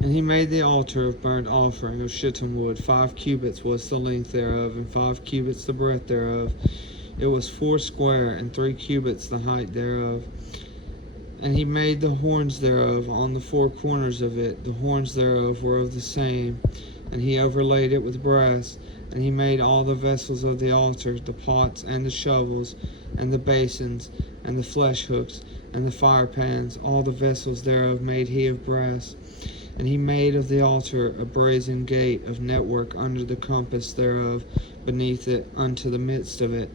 And he made the altar of burnt offering of shittim wood. 5 cubits was the length thereof, and 5 cubits the breadth thereof. It was foursquare, and 3 cubits the height thereof. And he made the horns thereof on the 4 corners of it. The horns thereof were of the same, and he overlaid it with brass. And he made all the vessels of the altar, the pots and the shovels, and the basins, and the flesh hooks, and the fire pans. All the vessels thereof made he of brass. And he made of the altar a brazen gate of network under the compass thereof, beneath it unto the midst of it.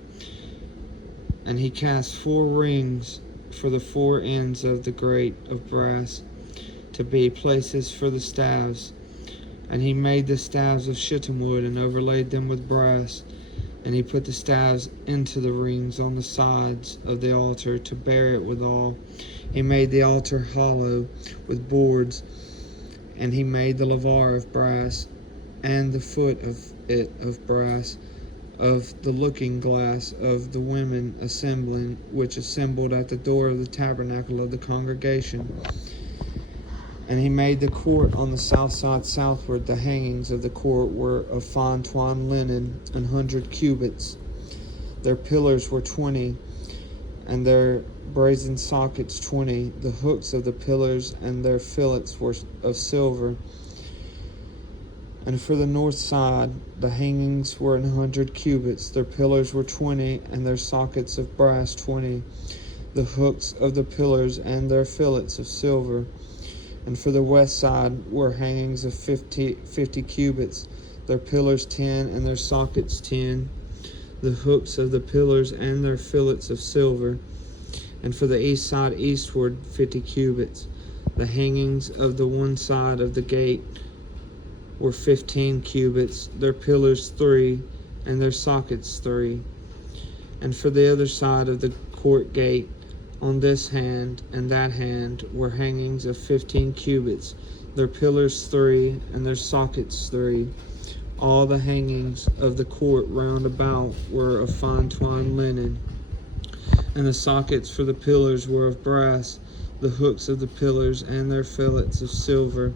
And he cast 4 rings for the 4 ends of the grate of brass, to be places for the staves. And he made the staves of shittim wood, and overlaid them with brass. And he put the staves into the rings on the sides of the altar, to bear it withal. He made the altar hollow with boards, and he made the laver of brass, and the foot of it of brass, of the looking glass of the women assembling, which assembled at the door of the tabernacle of the congregation. And he made the court on the south side southward. The hangings of the court were of fine twined linen, 100 cubits. Their pillars were 20, and their brazen sockets 20. The hooks of the pillars and their fillets were of silver. And for the north side, the hangings were 100 cubits. Their pillars were 20, and their sockets of brass 20. The hooks of the pillars and their fillets of silver. And for the west side were hangings of 50 cubits. Their pillars 10, and their sockets 10. The hooks of the pillars and their fillets of silver. And for the east side eastward 50 cubits. The hangings of the one side of the gate were 15 cubits, their pillars 3, and their sockets 3. And for the other side of the court gate, on this hand and that hand, were hangings of 15 cubits, their pillars 3, and their sockets 3. All the hangings of the court round about were of fine twined linen, and the sockets for the pillars were of brass. The hooks of the pillars and their fillets of silver,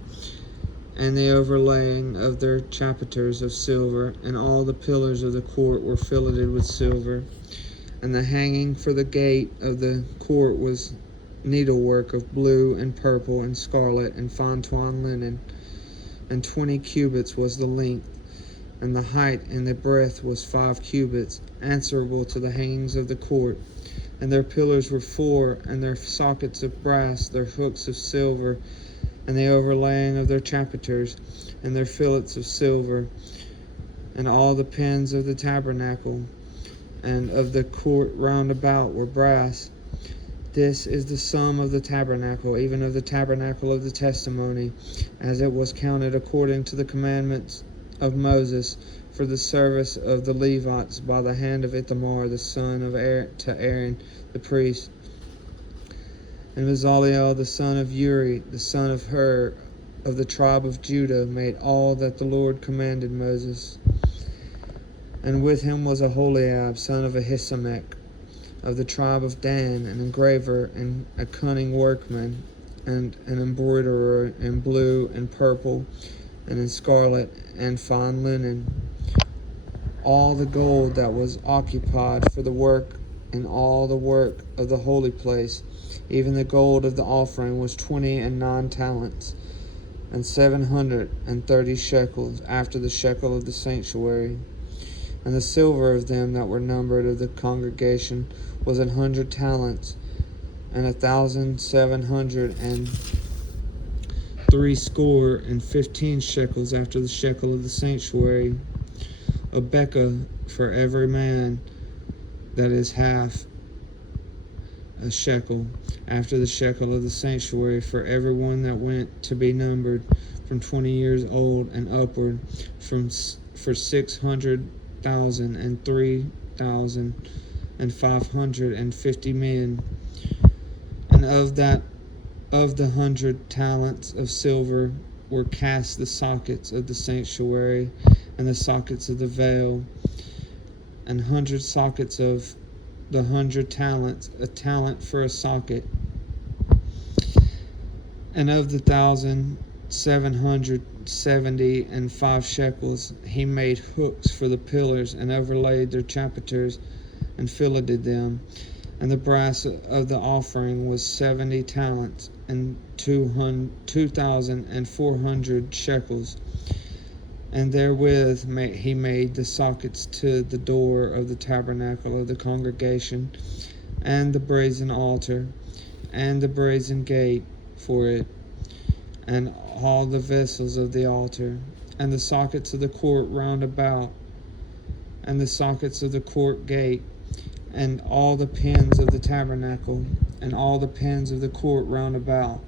and the overlaying of their chapiters of silver. And all the pillars of the court were filleted with silver. And the hanging for the gate of the court was needlework of blue and purple and scarlet and fine twined linen. And 20 cubits was the length, and the height and the breadth was 5 cubits, answerable to the hangings of the court. And their pillars were 4, and their sockets of brass, their hooks of silver, and the overlaying of their chapiters, and their fillets of silver. And all the pins of the tabernacle and of the court round about were brass. This is the sum of the tabernacle, even of the tabernacle of the testimony, as it was counted according to the commandments of Moses, for the service of the Levites by the hand of Ithamar the son of Aaron, to Aaron the priest. And Bezaleel the son of Uri, the son of Hur, of the tribe of Judah, made all that the Lord commanded Moses. And with him was Aholiab, son of Ahisamach, of the tribe of Dan, an engraver and a cunning workman, and an embroiderer in blue and purple, and in scarlet and fine linen. All the gold that was occupied for the work and all the work of the holy place, even the gold of the offering, was 29 talents, and 730 shekels, after the shekel of the sanctuary. And the silver of them that were numbered of the congregation was 100 talents, and 1,760 shekels, after the shekel of the sanctuary. A bekah for every man, that is half a shekel, after the shekel of the sanctuary, for every one that went to be numbered from 20 years old and upward, for 600,000 and 3,550 men. And of the 100 talents of silver were cast the sockets of the sanctuary and the sockets of the veil, and 100 sockets of the 100 talents, a talent for a socket. And of the 1,000 775 shekels. He made hooks for the pillars, and overlaid their chapiters, and filleted them. And the brass of the offering was 70 talents, and 2,400 shekels. And therewith he made the sockets to the door of the tabernacle of the congregation, and the brazen altar, and the brazen gate for it, and all the vessels of the altar, and the sockets of the court round about, and the sockets of the court gate, and all the pins of the tabernacle, and all the pins of the court round about,